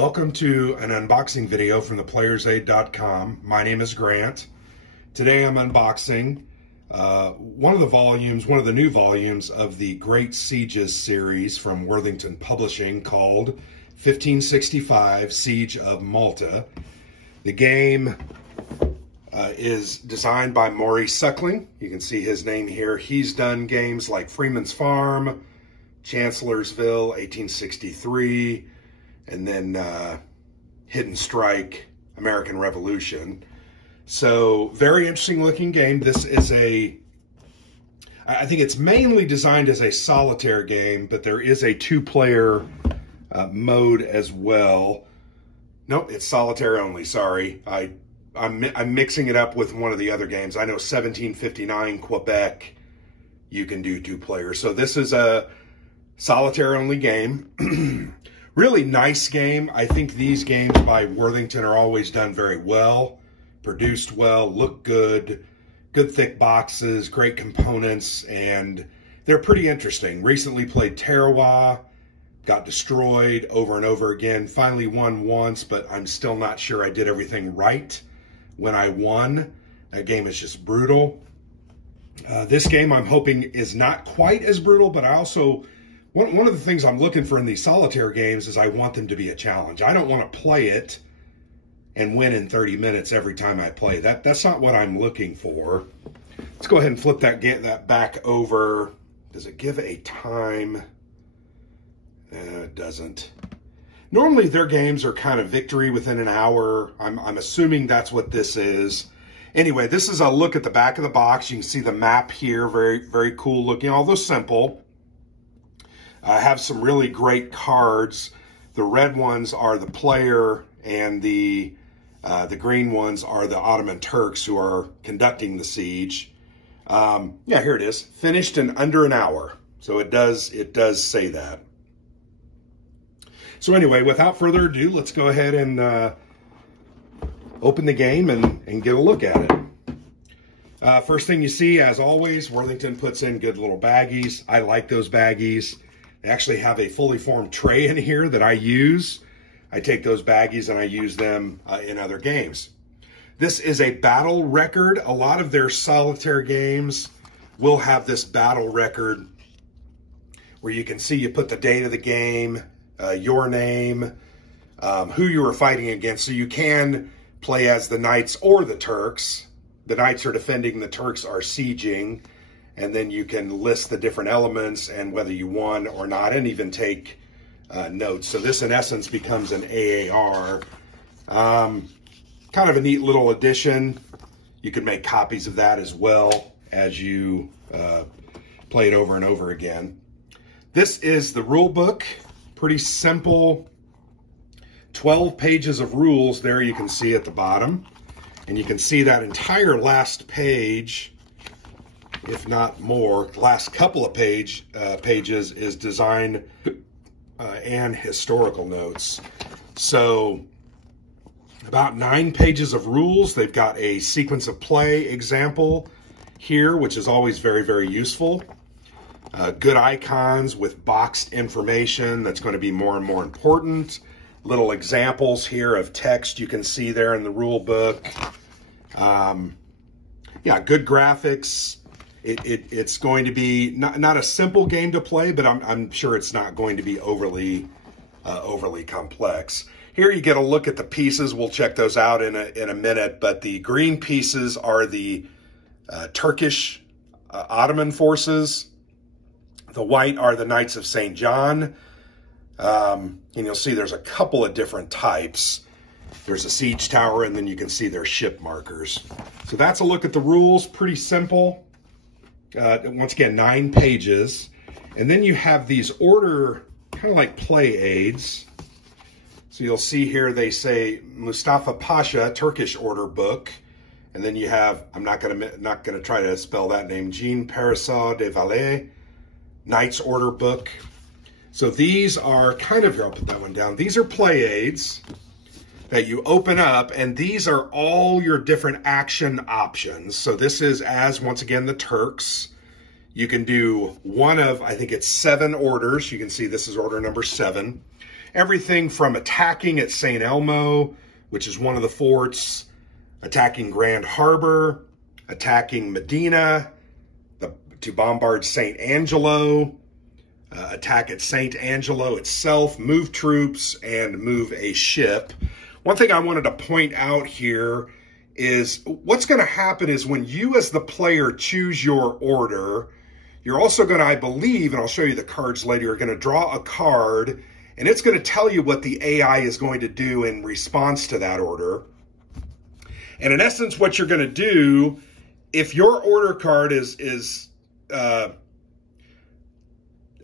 Welcome to an unboxing video from theplayersaid.com. My name is Grant. Today I'm unboxing one of the new volumes of the Great Sieges series from Worthington Publishing called 1565 Siege of Malta. The game is designed by Maurice Suckling. You can see his name here. He's done games like Freeman's Farm, Chancellorsville, 1863, and then Hidden Strike, American Revolution. So very interesting looking game. This is I think it's mainly designed as a solitaire game, but there is a two-player mode as well. Nope, it's solitaire only, sorry. I'm mixing it up with one of the other games. I know 1759 Quebec, you can do two players. So this is a solitaire only game. Really nice game. I think these games by Worthington are always done very well, produced well, look good, good thick boxes, great components, and they're pretty interesting. Recently played Tarawa, got destroyed over and over again, finally won once, but I'm still not sure I did everything right when I won. That game is just brutal. This game I'm hoping is not quite as brutal, but I also, one of the things I'm looking for in these solitaire games is I want them to be a challenge. I don't want to play it and win in 30 minutes every time I play. That's not what I'm looking for. Let's go ahead and flip that back over. Does it give a time? It doesn't. Normally their games are kind of victory within an hour. I'm assuming that's what this is. Anyway, this is a look at the back of the box. You can see the map here, very, very cool looking, although simple. I have some really great cards. The red ones are the player, and the green ones are the Ottoman Turks who are conducting the siege. Yeah, here it is. Finished in under an hour. So it does say that. So anyway, without further ado, let's go ahead and open the game and get a look at it. First thing you see, as always, Worthington puts in good little baggies. I like those baggies. They actually have a fully formed tray in here that I use. I take those baggies and I use them in other games. This is a battle record. A lot of their solitaire games will have this battle record where you can see you put the date of the game, your name, who you were fighting against. So you can play as the Knights or the Turks. The Knights are defending, the Turks are sieging. And then you can list the different elements and whether you won or not, and even take notes. So this, in essence, becomes an AAR. Kind of a neat little addition. You can make copies of that as well as you play it over and over again. This is the rule book. Pretty simple. 12 pages of rules there you can see at the bottom. And you can see that entire last page, if not more, last couple of pages is design and historical notes. So about 9 pages of rules. They've got a sequence of play example here, which is always very, very useful. Good icons with boxed information that's going to be more and more important. Little examples here of text you can see there in the rule book. Yeah, good graphics. It's going to be not a simple game to play, but I'm sure it's not going to be overly complex. Here you get a look at the pieces. We'll check those out in a minute, but the green pieces are the Turkish Ottoman forces. The white are the Knights of St. John. And you'll see there's a couple of different types. There's a siege tower, and then you can see their ship markers. So that's a look at the rules. Pretty simple. Once again, 9 pages. And then you have these order, kind of like play aids. So you'll see here they say Mustafa Pasha, Turkish order book. And then you have, I'm not gonna try to spell that name, Jean Parasol de Valais, Knight's order book. So these are kind of, here, I'll put that one down. These are play aids that you open up, and these are all your different action options. So this is, as once again, the Turks. You can do one of, I think it's 7 orders. You can see this is order number 7. everything from attacking at St. Elmo, which is one of the forts, attacking Grand Harbor, attacking Medina, to bombard St. Angelo, attack at St. Angelo itself, move troops, and move a ship. One thing I wanted to point out here is what's going to happen is when you as the player choose your order, you're also going to, I believe, and I'll show you the cards later, you're going to draw a card, and it's going to tell you what the AI is going to do in response to that order. And in essence, what you're going to do, if your order card is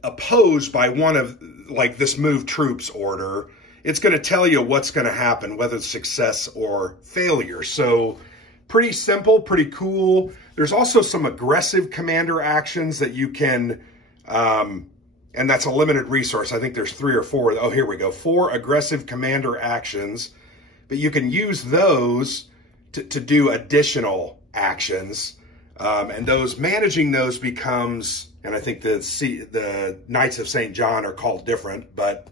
opposed by one of, like this move troops order, it's going to tell you what's going to happen, whether it's success or failure. So pretty simple, pretty cool. There's also some aggressive commander actions that you can, and that's a limited resource. I think there's 3 or 4. Oh, here we go. 4 aggressive commander actions, but you can use those to do additional actions. And managing those becomes, and I think the Knights of St. John are called different, but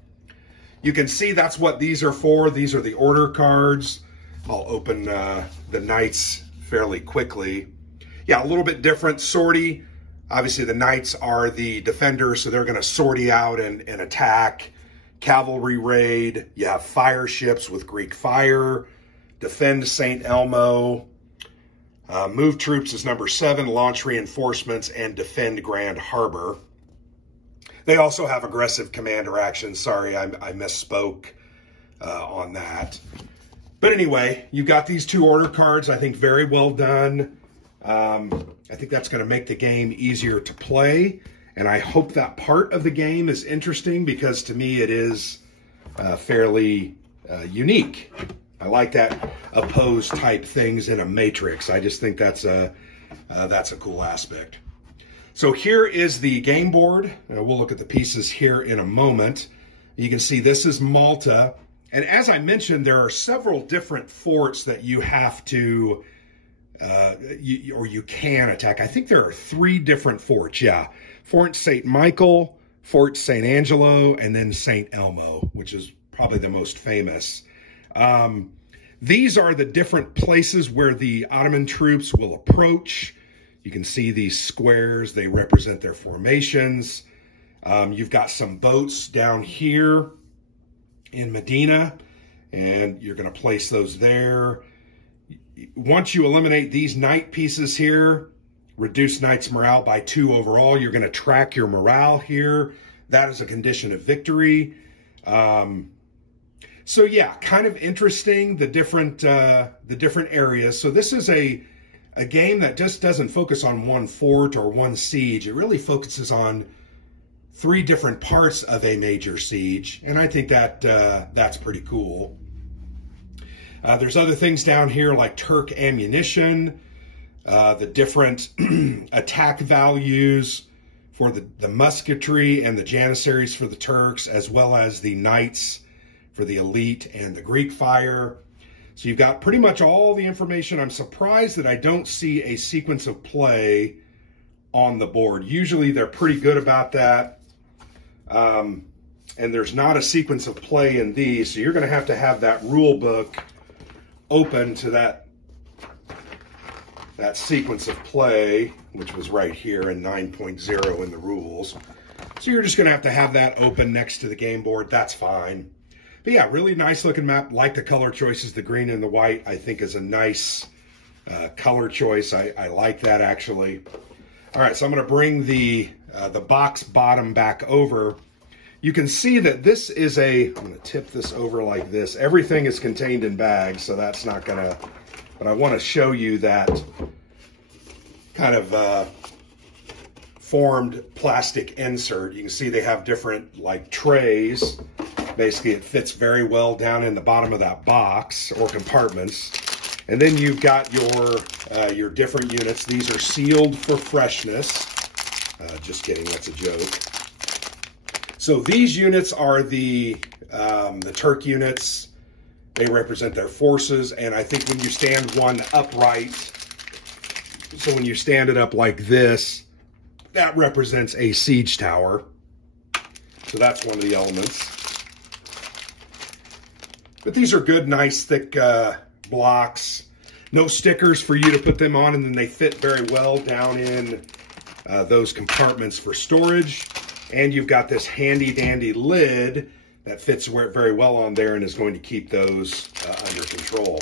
you can see that's what these are for. These are the order cards. I'll open the Knights fairly quickly. Yeah, a little bit different. Sortie. Obviously, the Knights are the defenders, so they're going to sortie out and attack. Cavalry raid. You have fire ships with Greek fire. Defend St. Elmo. Move troops is number 7. Launch reinforcements and defend Grand Harbor. They also have aggressive commander actions. Sorry, I misspoke on that. But anyway, you've got these 2 order cards. I think very well done. I think that's going to make the game easier to play. And I hope that part of the game is interesting because to me it is fairly unique. I like that opposed type things in a matrix. I just think that's a cool aspect. So here is the game board. We'll look at the pieces here in a moment. You can see this is Malta. And as I mentioned, there are several different forts that you have to, you can attack. I think there are 3 different forts, yeah. Fort St. Michael, Fort St. Angelo, and then St. Elmo, which is probably the most famous. These are the different places where the Ottoman troops will approach. You can see these squares. They represent their formations. You've got some boats down here in Medina, and you're going to place those there. Once you eliminate these knight pieces here, reduce knights morale by 2 overall. You're going to track your morale here. That is a condition of victory. So yeah, kind of interesting, the different areas. So this is a game that just doesn't focus on one fort or one siege. It really focuses on 3 different parts of a major siege, and I think that that's pretty cool. There's other things down here like Turk ammunition, the different attack values for the musketry and the janissaries for the Turks, as well as the knights for the elite and the Greek fire. So you've got pretty much all the information. I'm surprised that I don't see a sequence of play on the board. Usually they're pretty good about that. And there's not a sequence of play in these, so you're going to have that rule book open to that sequence of play, which was right here in 9.0 in the rules. So you're just going to have that open next to the game board. That's fine. But yeah, really nice looking map. Like the color choices, the green and the white, I think is a nice color choice. I like that actually. All right, so I'm going to bring the box bottom back over. You can see that this is I'm going to tip this over like this. Everything is contained in bags, so that's not going to, but I want to show you that kind of formed plastic insert. You can see they have different like trays. Basically, it fits very well down in the bottom of that box or compartments. And then you've got your different units. These are sealed for freshness. Just kidding, that's a joke. So these units are the Turk units. They represent their forces, and I think when you stand one upright, so when you stand it up like this, that represents a siege tower. So that's one of the elements. But these are good, nice, thick blocks. No stickers for you to put them on, and then they fit very well down in those compartments for storage. And you've got this handy-dandy lid that fits very well on there and is going to keep those under control.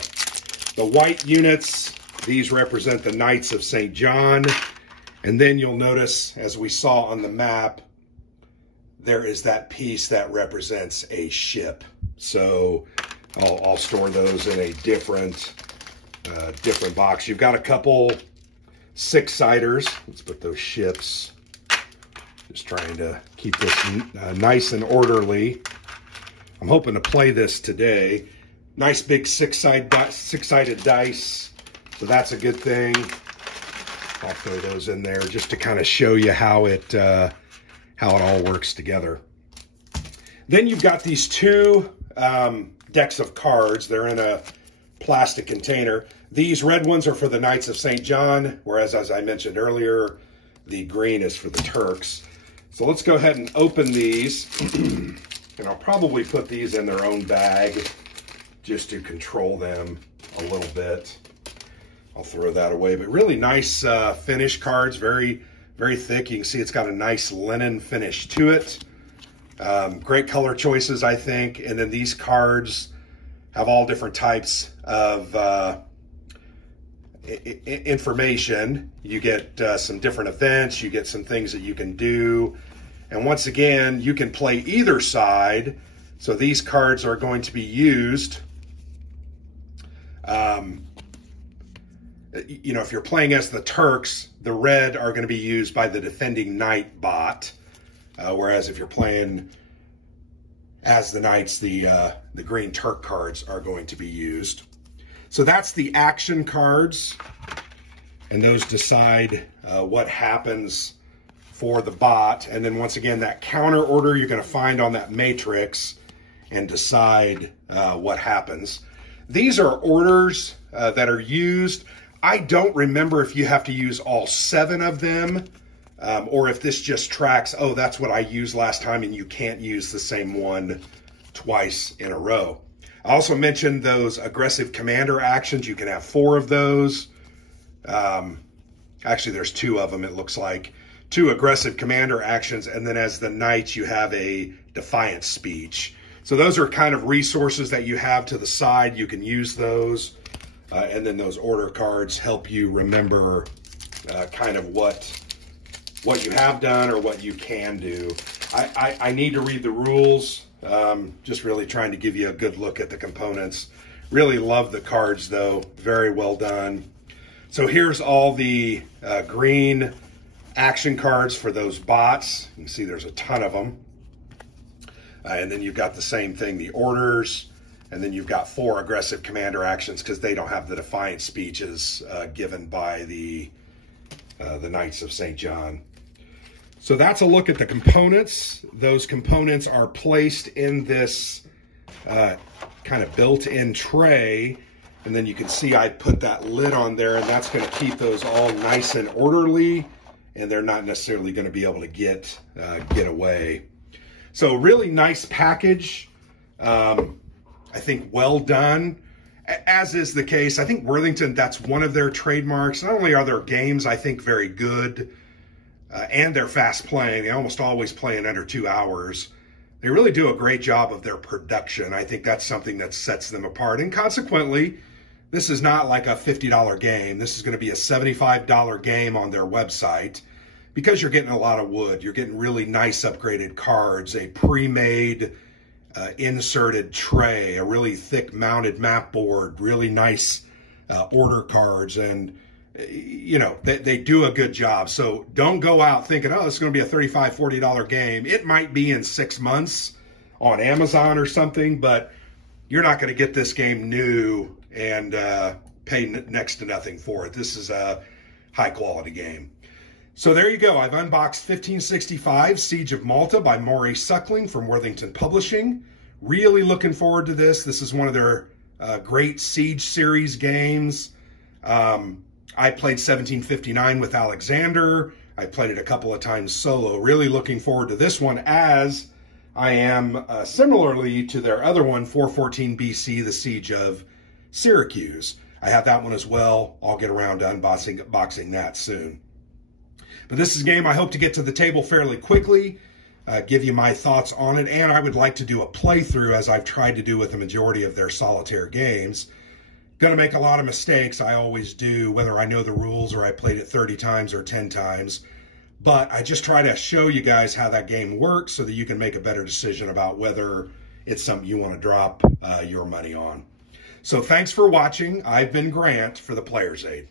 The white units, these represent the Knights of St. John. And then you'll notice, as we saw on the map, there is that piece that represents a ship. So I'll store those in a different box. You've got a couple 6-siders. Let's put those ships. Just trying to keep this nice and orderly. I'm hoping to play this today. Nice big six-sided dice. So that's a good thing. I'll throw those in there just to kind of show you how it all works together. Then you've got these 2 decks of cards. They're in a plastic container. These red ones are for the Knights of St. John, whereas, as I mentioned earlier, the green is for the Turks. So let's go ahead and open these. And I'll probably put these in their own bag just to control them a little bit. I'll throw that away. But really nice finish cards, very, very thick. You can see it's got a nice linen finish to it. Great color choices, I think. And then these cards have all different types of information. You get some different events. You get some things that you can do. And once again, you can play either side. So these cards are going to be used. You know, if you're playing as the Turks, the red are going to be used by the defending Knight bot. Whereas if you're playing as the Knights, the green Turk cards are going to be used. So that's the action cards. And those decide what happens for the bot. And then once again, that counter order you're going to find on that matrix and decide what happens. These are orders that are used. I don't remember if you have to use all 7 of them or if this just tracks, oh, that's what I used last time and you can't use the same one twice in a row. I also mentioned those aggressive commander actions. You can have 4 of those. Actually, there's 2 of them, it looks like. 2 aggressive commander actions, and then as the Knights, you have a defiant speech. So those are kind of resources that you have to the side. You can use those. And then those order cards help you remember kind of what you have done or what you can do. I need to read the rules. Just really trying to give you a good look at the components. Really love the cards, though. Very well done. So here's all the green action cards for those bots. You can see there's a ton of them. And then you've got the same thing, the orders. And then you've got 4 aggressive commander actions because they don't have the defiant speeches given by the Knights of St. John. So that's a look at the components. Those components are placed in this kind of built-in tray. And then you can see I put that lid on there, and that's going to keep those all nice and orderly, and they're not necessarily going to be able to get away. So really nice package. I think well done, as is the case. I think Worthington, that's one of their trademarks. Not only are their games, I think, very good, and they're fast playing. They almost always play in under 2 hours. They really do a great job of their production. I think that's something that sets them apart. And consequently, this is not like a $50 game. This is going to be a $75 game on their website because you're getting a lot of wood. You're getting really nice upgraded cards, a pre-made inserted tray, a really thick mounted map board, really nice order cards, and you know, they do a good job. So don't go out thinking, oh, it's going to be a $35, $40 game. It might be in 6 months on Amazon or something, but you're not going to get this game new and pay next to nothing for it. This is a high quality game. So there you go. I've unboxed 1565 Siege of Malta by Maurice Suckling from Worthington Publishing. Really looking forward to this. This is one of their great Siege series games. I played 1759 with Alexander. I played it a couple of times solo. Really looking forward to this one as I am, similarly to their other one, 414 BC, The Siege of Syracuse. I have that one as well. I'll get around to unboxing that soon. But this is a game I hope to get to the table fairly quickly, give you my thoughts on it, and I would like to do a playthrough as I've tried to do with the majority of their solitaire games. Going to make a lot of mistakes, I always do, whether I know the rules or I played it 30 times or 10 times. But I just try to show you guys how that game works so that you can make a better decision about whether it's something you want to drop your money on. So thanks for watching. I've been Grant for the Player's Aid.